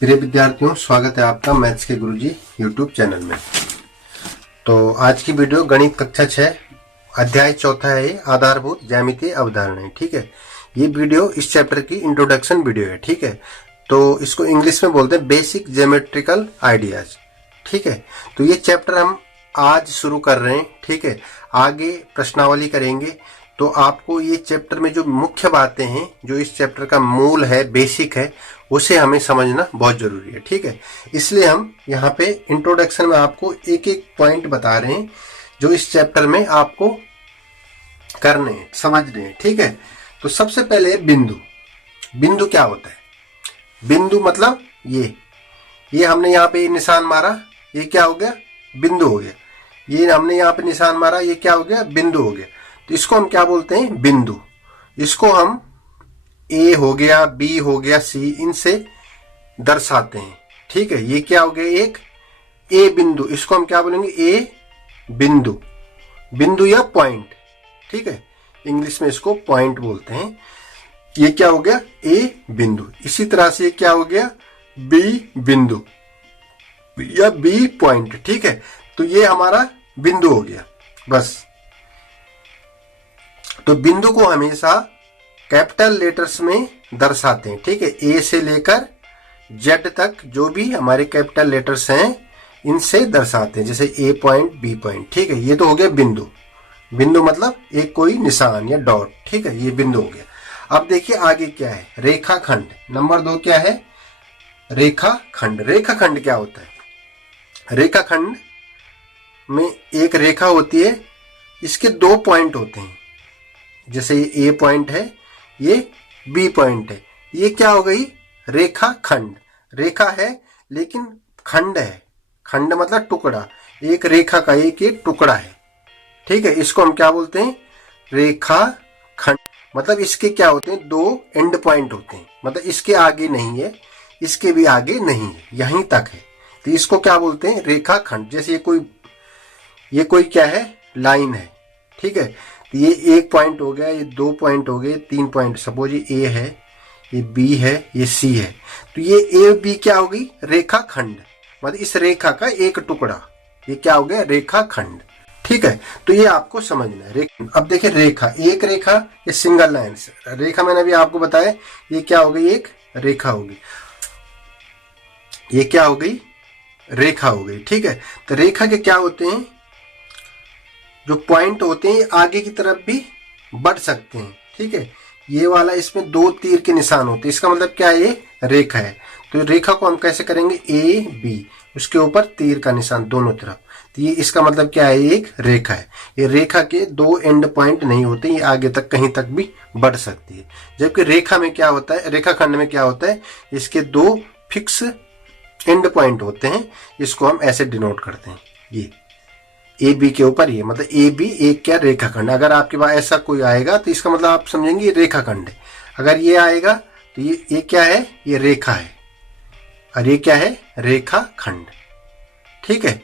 प्रिय विद्यार्थियों, स्वागत है आपका मैथ्स के गुरुजी यूट्यूब चैनल में। तो आज की वीडियो गणित कक्षा 6 अध्याय चौथा है, आधारभूत ज्यामितीय अवधारणाएं। ठीक है, ये वीडियो इस चैप्टर की इंट्रोडक्शन वीडियो है। ठीक है, तो इसको इंग्लिश में बोलते हैं बेसिक ज्योमेट्रिकल आइडियाज। ठीक है, तो ये चैप्टर हम आज शुरू कर रहे हैं। ठीक है, आगे प्रश्नावली करेंगे। तो आपको ये चैप्टर में जो मुख्य बातें हैं, जो इस चैप्टर का मूल है, बेसिक है, उसे हमें समझना बहुत जरूरी है। ठीक है, इसलिए हम यहाँ पे इंट्रोडक्शन में आपको एक एक पॉइंट बता रहे हैं जो इस चैप्टर में आपको करने हैं, समझने हैं। ठीक है, तो सबसे पहले बिंदु। बिंदु क्या होता है? बिंदु मतलब ये हमने यहाँ पे निशान मारा, ये क्या हो गया? बिंदु हो गया। ये हमने यहाँ पे निशान मारा, ये क्या हो गया? बिंदु हो गया। तो इसको हम क्या बोलते हैं? बिंदु। इसको हम ए हो गया, बी हो गया, सी, इनसे दर्शाते हैं। ठीक है, ये क्या हो गया? एक ए बिंदु। इसको हम क्या बोलेंगे? ए बिंदु। बिंदु या पॉइंट। ठीक है, इंग्लिश में इसको पॉइंट बोलते हैं। ये क्या हो गया? ए बिंदु। इसी तरह से ये क्या हो गया? बी बिंदु या बी पॉइंट। ठीक है, तो ये हमारा बिंदु हो गया। बस, तो बिंदु को हमेशा कैपिटल लेटर्स में दर्शाते हैं। ठीक है, ए से लेकर जेड तक जो भी हमारे कैपिटल लेटर्स हैं, इनसे दर्शाते हैं। जैसे ए पॉइंट, बी पॉइंट। ठीक है, ये तो हो गया बिंदु। बिंदु मतलब एक कोई निशान या डॉट। ठीक है, ये बिंदु हो गया। अब देखिए आगे क्या है? रेखाखंड। नंबर 2 क्या है? रेखाखंड। रेखाखंड क्या होता है? रेखाखंड में एक रेखा होती है, इसके 2 पॉइंट होते हैं। जैसे ये ए पॉइंट है, ये बी पॉइंट है। ये क्या हो गई? रेखाखंड। रेखा है लेकिन खंड है। खंड मतलब टुकड़ा। एक रेखा का एक टुकड़ा है। ठीक है, इसको हम क्या बोलते हैं? रेखाखंड। मतलब इसके क्या होते हैं? 2 एंड पॉइंट होते हैं। मतलब इसके आगे नहीं है, इसके भी आगे नहीं है, यहीं तक है। तो इसको क्या बोलते हैं? रेखाखंड। जैसे ये कोई क्या है? लाइन है। ठीक है, ये 1 पॉइंट हो गया, ये 2 पॉइंट हो गए, 3 पॉइंट। सपोज ये ए है, ये बी है, ये सी है। तो ये ए बी क्या हो गई? रेखाखंड। मतलब इस रेखा का एक टुकड़ा। ये क्या हो गया? रेखाखंड। ठीक है, तो ये आपको समझना है। अब देखिए रेखा, एक रेखा, ये सिंगल लाइन। रेखा मैंने अभी आपको बताया, ये क्या हो गई? एक रेखा हो गई। ये क्या हो गई? रेखा हो गई। ठीक है, तो रेखा के क्या होते हैं? जो पॉइंट होते हैं आगे की तरफ भी बढ़ सकते हैं। ठीक है, ये वाला, इसमें 2 तीर के निशान होते हैं। इसका मतलब क्या है? ये रेखा है। तो रेखा को हम कैसे करेंगे? ए बी, उसके ऊपर तीर का निशान दोनों तरफ। तो ये इसका मतलब क्या है? एक रेखा है। ये रेखा के 2 एंड पॉइंट नहीं होते, ये आगे तक कहीं तक भी बढ़ सकती है। जबकि रेखा में क्या होता है? रेखाखंड में क्या होता है? इसके 2 फिक्स एंड पॉइंट होते हैं। इसको हम ऐसे डिनोट करते हैं, ये ए बी के ऊपर। ये मतलब ए बी एक क्या? रेखाखंड। अगर आपके पास ऐसा कोई आएगा तो इसका मतलब आप समझेंगे ये रेखाखंड है। अगर ये आएगा तो ये क्या है? ये रेखा है। और ये क्या है? रेखाखंड। ठीक है,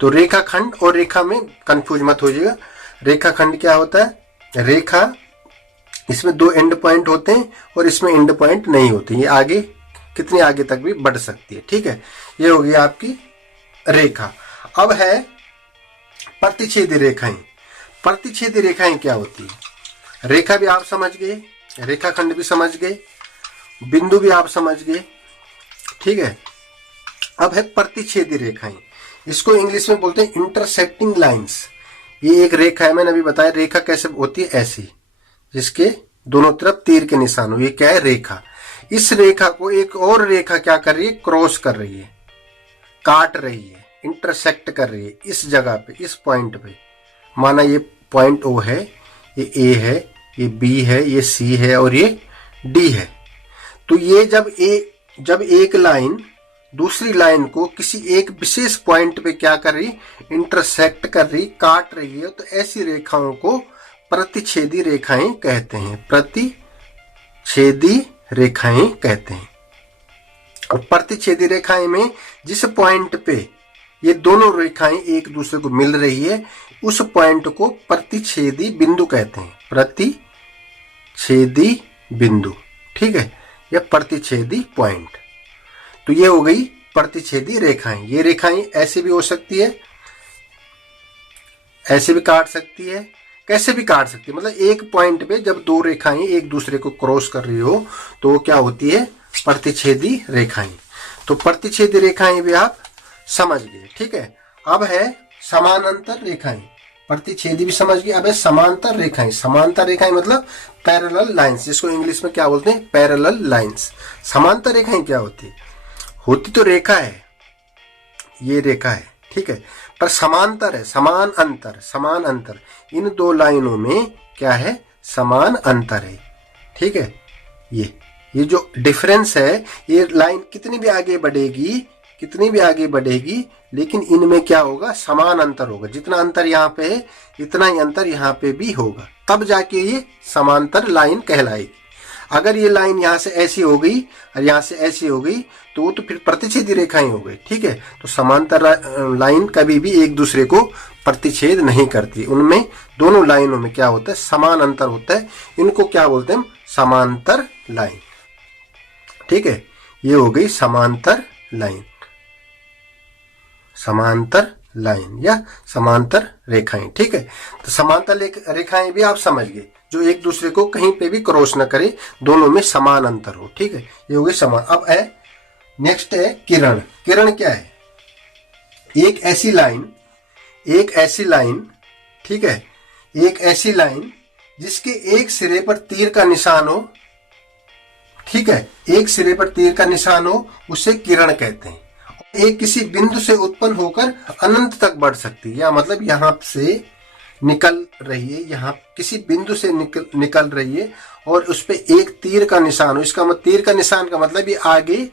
तो रेखाखंड और रेखा में कंफ्यूज मत हो जाइएगा। रेखाखंड क्या होता है? रेखा, इसमें 2 एंड पॉइंट होते हैं और इसमें एंड पॉइंट नहीं होते। ये आगे कितने आगे तक भी बढ़ सकती है। ठीक है, ये हो गई आपकी रेखा। अब है प्रतिच्छेदी रेखाएं। प्रतिच्छेदी रेखाएं क्या होती है? रेखा भी आप समझ गए, रेखाखंड भी समझ गए, बिंदु भी आप समझ गए। ठीक है, अब है प्रतिच्छेदी रेखाएं। इसको इंग्लिश में बोलते हैं इंटरसेक्टिंग लाइंस। ये एक रेखा है, मैंने अभी बताया रेखा कैसे होती है, ऐसी, जिसके दोनों तरफ तीर के निशान हो। ये क्या है? रेखा। इस रेखा को एक और रेखा क्या कर रही है? क्रॉस कर रही है, काट रही है, इंटरसेक्ट कर रही है इस जगह पे, इस पॉइंट पे। माना ये पॉइंट ओ है, ये ए है, ये बी है, ये सी है और ये डी है। तो ये जब एक लाइन दूसरी लाइन को किसी एक विशेष पॉइंट पे क्या कर रही? इंटरसेक्ट कर रही, काट रही है। तो ऐसी रेखाओं को प्रतिच्छेदी रेखाएं कहते हैं। प्रतिच्छेदी रेखाएं कहते हैं। और प्रतिच्छेदी रेखाएं में जिस पॉइंट पे ये दोनों रेखाएं एक दूसरे को मिल रही है, उस पॉइंट को प्रतिच्छेदी बिंदु कहते हैं। प्रतिच्छेदी बिंदु। ठीक है, या प्रतिच्छेदी पॉइंट। तो ये हो गई प्रतिच्छेदी रेखाएं। ये रेखाएं ऐसे भी हो सकती है, ऐसे भी काट सकती है, कैसे भी काट सकती है। मतलब एक पॉइंट पे जब दो रेखाएं एक दूसरे को क्रॉस कर रही हो तो वो क्या होती है, प्रतिच्छेदी रेखाएं। तो प्रतिच्छेदी रेखाएं भी आप समझ गए, ठीक है। अब है समानांतर रेखाएं। प्रतिच्छेदी भी समझ गए, अब है समांतर रेखाएं। समांतर रेखाएं मतलब पैरेलल लाइंस, जिसको इंग्लिश में क्या बोलते हैं, पैरेलल लाइंस। समांतर रेखाएं क्या होती है, होती तो रेखा है, ये रेखा है, ठीक है, पर समांतर है, समान अंतर। समान अंतर इन दो लाइनों में क्या है, समान अंतर है, ठीक है। ये जो डिफरेंस है, ये लाइन कितनी भी आगे बढ़ेगी, कितनी भी आगे बढ़ेगी, लेकिन इनमें क्या होगा, समान अंतर होगा। जितना अंतर यहाँ पे है इतना ही अंतर यहाँ पे भी होगा, तब जाके ये समांतर लाइन कहलाएगी। अगर ये लाइन यहाँ से ऐसी हो गई और यहाँ से ऐसी हो गई तो वो तो फिर प्रतिच्छेदी रेखाएं हो गई, ठीक है। तो समांतर लाइन कभी भी एक दूसरे को प्रतिच्छेद नहीं करती। उनमें दोनों लाइनों में क्या होता है, समान अंतर होता है। इनको क्या बोलते हैं, समांतर लाइन, ठीक है। ये हो गई समांतर लाइन, समांतर लाइन या समांतर रेखाएं, ठीक है। तो समांतर रेखाएं भी आप समझ गए, जो एक दूसरे को कहीं पे भी क्रॉस न करे, दोनों में समान अंतर हो, ठीक है। ये हो गई समान। अब है नेक्स्ट है किरण। किरण क्या है, एक ऐसी लाइन, ठीक है, एक ऐसी लाइन जिसके एक सिरे पर तीर का निशान हो, ठीक है, एक सिरे पर तीर का निशान हो, उसे किरण कहते हैं। एक किसी बिंदु से उत्पन्न होकर अनंत तक बढ़ सकती है, या मतलब यहां से निकल रही है, यहाँ किसी बिंदु से निकल रही है और उस पे एक तीर का निशान हो। इसका मतलब, तीर का निशान का मतलब ये आगे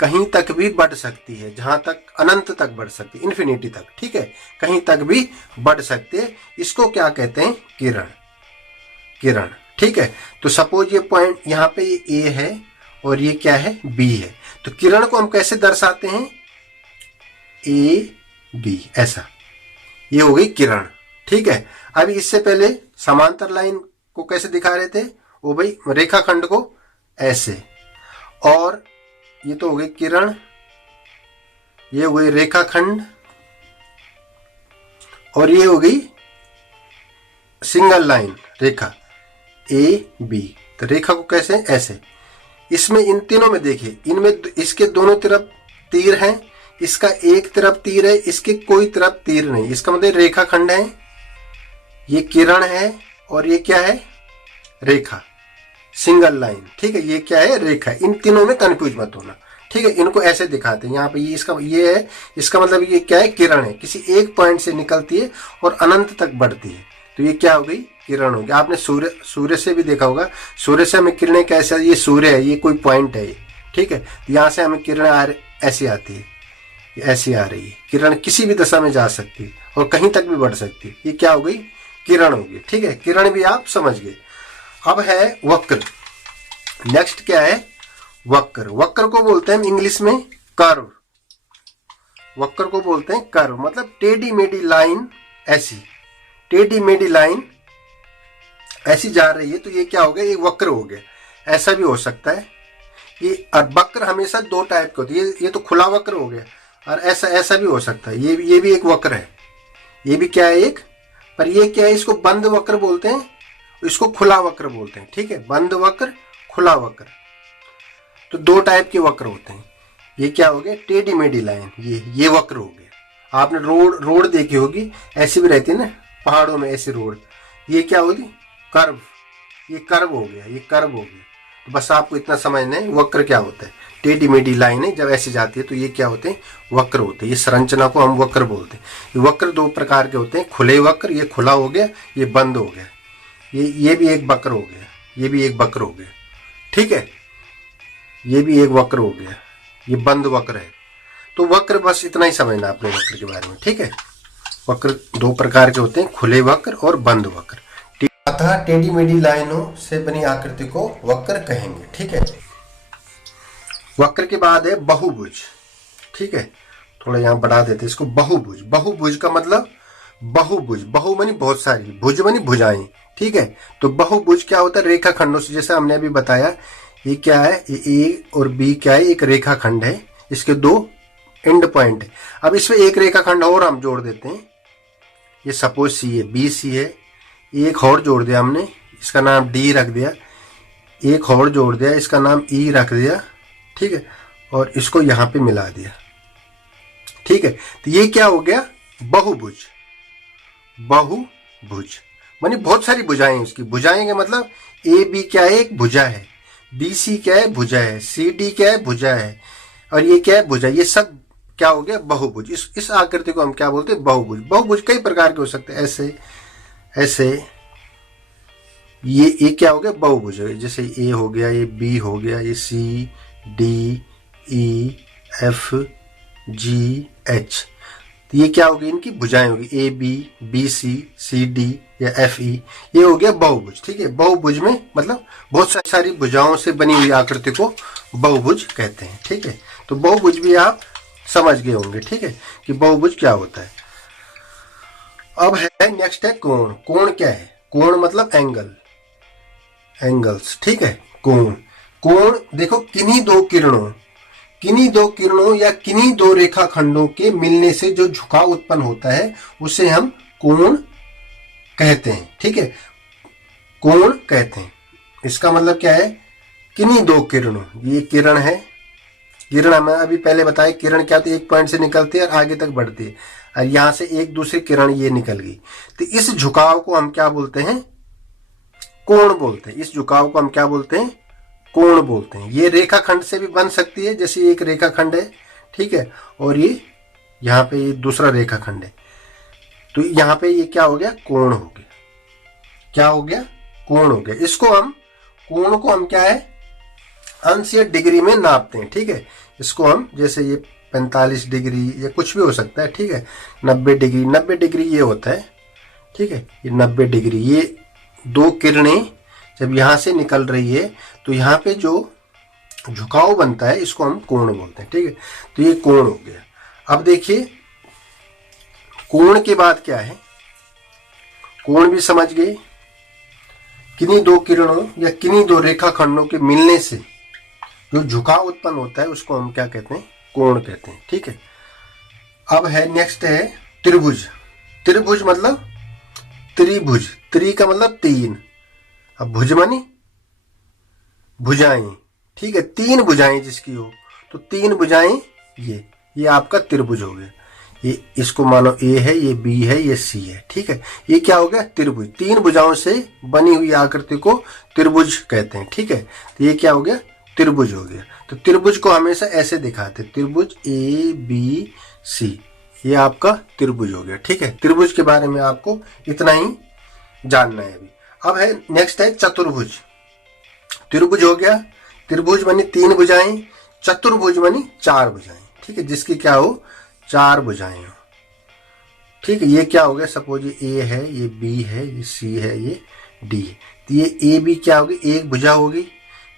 कहीं तक भी बढ़ सकती है, जहां तक अनंत तक बढ़ सकती है, इन्फिनिटी तक, ठीक है, कहीं तक भी बढ़ सकते हैं। इसको क्या कहते हैं, किरण। किरण, ठीक है। तो सपोज ये पॉइंट यहाँ पे ये ए है और ये क्या है, बी है। तो किरण को हम कैसे दर्शाते हैं, ए बी, ऐसा। ये हो गई किरण, ठीक है। अभी इससे पहले समांतर लाइन को कैसे दिखा रहे थे, वो भाई रेखाखंड को ऐसे, और ये तो हो गई किरण, ये हो गई रेखाखंड, और ये हो गई सिंगल लाइन रेखा ए बी। तो रेखा को कैसे, ऐसे। इसमें इन तीनों में देखिए, इनमें इसके दोनों तरफ तीर हैं, इसका एक तरफ तीर है, इसके कोई तरफ तीर नहीं। इसका मतलब रेखाखंड है, ये किरण है, और ये क्या है, रेखा, सिंगल लाइन, ठीक है। ये क्या है, रेखा। इन तीनों में कंफ्यूज मत होना, ठीक है। इनको ऐसे दिखाते हैं, यहाँ पे ये इसका ये है, इसका मतलब ये क्या है, किरण है, किसी एक पॉइंट से निकलती है और अनंत तक बढ़ती है। तो ये क्या हो गई, किरण होगी। आपने सूर्य से भी देखा होगा, सूर्य से हमें किरणें कैसे, ये सूर्य है, ये कोई पॉइंट है, ठीक है। यहाँ से हमें किरण ऐसी आती है, ऐसी आ रही है। किरण किसी भी दिशा में जा सकती है और कहीं तक भी बढ़ सकती है। ये क्या हो गई, किरण होगी, ठीक है। किरण भी आप समझ गए। अब है वक्र। नेक्स्ट क्या है, वक्र। वक्र को बोलते हैं इंग्लिश में कर्व। वक्र को बोलते हैं कर्व, मतलब टेढ़ी मेढ़ी लाइन, ऐसी टेढ़ी मेढ़ी लाइन ऐसी जा रही है, तो ये क्या हो गया, ये वक्र हो गया। ऐसा भी हो सकता है ये, और वक्र हमेशा दो टाइप के होते हैं। ये तो खुला वक्र हो गया, और ऐसा भी हो सकता है। ये भी एक वक्र है, ये भी क्या है, एक, पर ये क्या है, इसको बंद वक्र बोलते हैं, इसको खुला वक्र बोलते हैं, ठीक है। बंद वक्र, खुला वक्र, तो दो टाइप के वक्र होते हैं। ये क्या हो गया, टेढ़ी मेढ़ी लाइन, ये वक्र हो गया। आपने रोड देखी होगी, ऐसी भी रहती है ना पहाड़ों में, ऐसी रोड, ये क्या होगी, कर्व, ये कर्व हो गया, ये कर्व हो गया। तो बस आपको इतना समझना है वक्र क्या होता है। टेढ़ी मेढ़ी लाइनें जब ऐसी जाती है तो ये क्या होते हैं, वक्र होते हैं। ये संरचना को हम वक्र बोलते हैं। ये वक्र दो प्रकार के होते हैं, खुले वक्र, ये खुला हो गया, ये बंद हो गया। ये भी एक वक्र हो गया, ये भी एक वक्र हो गया, ठीक है। ये भी एक वक्र हो गया, ये बंद वक्र है। तो वक्र बस इतना ही समझना आपने वक्र के बारे में, ठीक है। वक्र दो प्रकार के होते हैं, खुले वक्र और बंद वक्र। अतः टेढ़ी मेढ़ी लाइनों से बनी आकृति को वक्र कहेंगे, ठीक है। वक्र के बाद है बहुभुज, ठीक है। थोड़ा यहाँ बढ़ा देते इसको, बहुभुज। बहुभुज का मतलब, बहुभुज, बहु मानी बहुत सारी, भुज मानी भुजाएं, ठीक है। तो बहुभुज क्या होता है, रेखाखंडों से, जैसे हमने अभी बताया, ये क्या है, ये ए और बी क्या है, एक रेखाखंड है, इसके 2 एंड पॉइंट है। अब इसमें एक रेखाखंड और हम जोड़ देते हैं, ये सपोज सी है, बी सी है, एक और जोड़ दिया हमने, इसका नाम डी रख दिया, एक और जोड़ दिया, इसका नाम ई रख दिया, ठीक है, और इसको यहां पे मिला दिया, ठीक है। तो ये क्या हो गया, बहुभुज। बहुभुज मानी बहुत सारी भुजाएं, उसकी भुजाएं का मतलब ए बी क्या है, एक भुजा है, बी सी क्या है, भुजा है, सी डी क्या है, भुजा है, और ये क्या है, भुजा। ये सब क्या हो गया, बहुभुज। इस आकृति को हम क्या बोलते हैं, बहुभुज। बहुभुज कई प्रकार के हो सकते हैं, ऐसे ऐसे, ये क्या हो गया, बहुभुज। जैसे ए हो गया, ये बी हो गया, ये C D E F G H, तो ये क्या होगी, इनकी भुजाएं होगी, A B, B C D या एफ ई, ये हो गया बहुभुज, ठीक है। बहुभुज में मतलब बहुत सारी भुजाओं से बनी हुई आकृति को बहुभुज कहते हैं, ठीक है। तो बहुभुज भी आप समझ गए होंगे, ठीक है, कि बहुभुज क्या होता है। अब है नेक्स्ट है कोण। कोण क्या है, कोण मतलब एंगल, एंगल्स, ठीक है। कोण, कोण देखो किन्हीं दो किरणों या किन्हीं दो रेखाखंडों के मिलने से जो झुकाव उत्पन्न होता है उसे हम कोण कहते हैं, ठीक है, कोण कहते हैं। इसका मतलब क्या है, किन्हीं दो किरणों, ये किरण है, किरण हमें अभी पहले बताया, किरण क्या होती है, एक पॉइंट से निकलती है और आगे तक बढ़ती है, और यहां से एक दूसरी किरण ये निकल गई, तो इस झुकाव को हम क्या बोलते हैं, कोण बोलते हैं। इस झुकाव को हम क्या बोलते हैं, कोण बोलते हैं। ये रेखाखंड से भी बन सकती है, जैसे एक रेखाखंड है, ठीक है, और ये यहाँ पे ये दूसरा रेखाखंड है, तो यहाँ पे ये क्या हो गया, कोण हो गया। क्या हो गया, कोण हो गया। कोण को हम क्या है, अंश या डिग्री में नापते हैं, ठीक है। इसको हम जैसे ये 45 डिग्री या कुछ भी हो सकता है, ठीक है, 90 डिग्री, 90 डिग्री ये होता है, ठीक है, ये 90 डिग्री। ये दो किरणें जब यहां से निकल रही है तो यहाँ पे जो झुकाव बनता है इसको हम कोण बोलते हैं, ठीक है। तो ये कोण हो गया। अब देखिए कोण के बाद क्या है, कोण भी समझ गए, किन्हीं दो किरणों या किन्हीं दो रेखाखंडों के मिलने से जो झुकाव उत्पन्न होता है उसको हम क्या कहते हैं, कोण कहते हैं, ठीक है। अब है नेक्स्ट है त्रिभुज। त्रिभुज मतलब त्रिभुज, त्रि का मतलब 3, अब भुज मानी भुजाएं, ठीक है, 3 भुजाएं जिसकी हो, तो 3 भुजाएं ये आपका त्रिभुज हो गया। ये इसको मानो ए है, ये बी है, ये सी है, ठीक है, ये क्या हो गया, त्रिभुज। 3 भुजाओं से बनी हुई आकृति को त्रिभुज कहते हैं, ठीक है। तो ये क्या हो गया, त्रिभुज हो गया। तो त्रिभुज को हमेशा ऐसे दिखाते हैं, त्रिभुज ए बी सी, ये आपका त्रिभुज हो गया, ठीक है। त्रिभुज के बारे में आपको इतना ही जानना है अभी। अब है नेक्स्ट है चतुर्भुज। त्रिभुज हो गया, त्रिभुज मानी 3 भुजाएं, चतुर्भुज मानी 4 भुजाएं, ठीक है, जिसकी क्या हो, 4 भुजाएं हो, ठीक है। ये क्या हो गया, सपोज ये ए है, ये बी है, ये सी है, ये डी है, तो ये ए बी क्या होगी, एक भुजा होगी,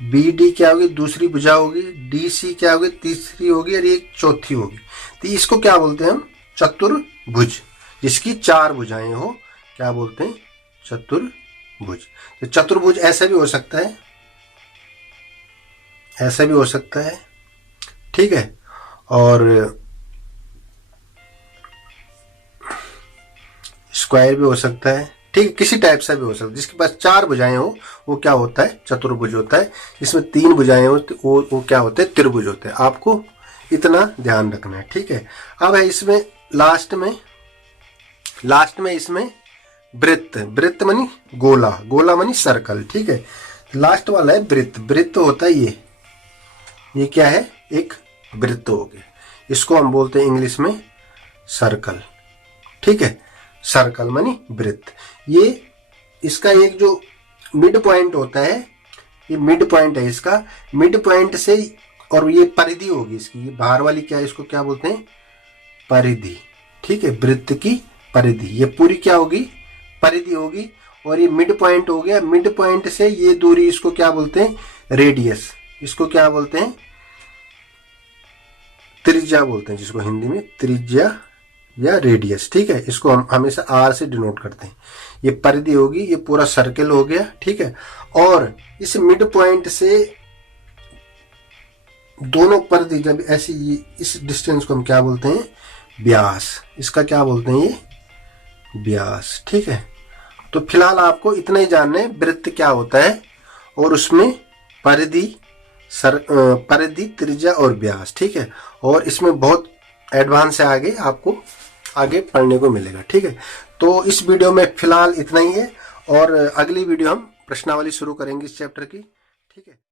बी डी क्या होगी, दूसरी भुजा होगी, डी सी क्या होगी, तीसरी होगी, और ये चौथी होगी। तो इसको क्या बोलते हैं हम, चतुर्भुज, जिसकी 4 भुजाएं हो, क्या बोलते हैं, चतुर्भुज। तो चतुर्भुज ऐसा भी हो सकता है, ऐसा भी हो सकता है, ठीक है, और स्क्वायर भी हो सकता है, ठीक है, किसी टाइप से भी हो सकता है। जिसके पास 4 भुजाएं हो वो क्या होता है, चतुर्भुज होता है। इसमें 3 भुजाएं हो तो वो क्या होते हैं, त्रिभुज होते हैं। आपको इतना ध्यान रखना है, ठीक है। अब है इसमें लास्ट में इसमें वृत्त। वृत्त मानी गोला, गोला मानी सर्कल, ठीक है। लास्ट वाला है वृत्त। वृत्त होता है ये क्या है, एक वृत्त हो गया, इसको हम बोलते हैं इंग्लिश में सर्कल, ठीक है। सर्कल मानी वृत्त। ये इसका एक जो मिड पॉइंट होता है, ये मिड पॉइंट है इसका, मिड पॉइंट से, और ये परिधि होगी इसकी, ये बाहर वाली क्या है, इसको क्या बोलते हैं, परिधि, ठीक है, वृत्त की परिधि। ये पूरी क्या होगी, परिधि होगी, और ये मिड पॉइंट हो गया। मिड पॉइंट से ये दूरी, इसको क्या बोलते हैं, रेडियस, इसको क्या बोलते हैं, त्रिज्या बोलते हैं, जिसको हिंदी में त्रिज्या या रेडियस, ठीक है। इसको हम हमेशा आर से डिनोट करते हैं। ये परिधि होगी, ये पूरा सर्कल हो गया, ठीक है। और इस मिड पॉइंट से दोनों परिधि जब ऐसी, इस डिस्टेंस को हम क्या बोलते हैं, व्यास। इसका क्या बोलते हैं, ये व्यास। ठीक है, तो फिलहाल आपको इतना ही जानना है वृत्त क्या होता है और उसमें परिधि, परिधि, त्रिज्या और व्यास। ठीक है, और इसमें बहुत एडवांस है, आगे आपको आगे पढ़ने को मिलेगा। ठीक है, तो इस वीडियो में फिलहाल इतना ही है और अगली वीडियो हम प्रश्नावली शुरू करेंगे इस चैप्टर की। ठीक है।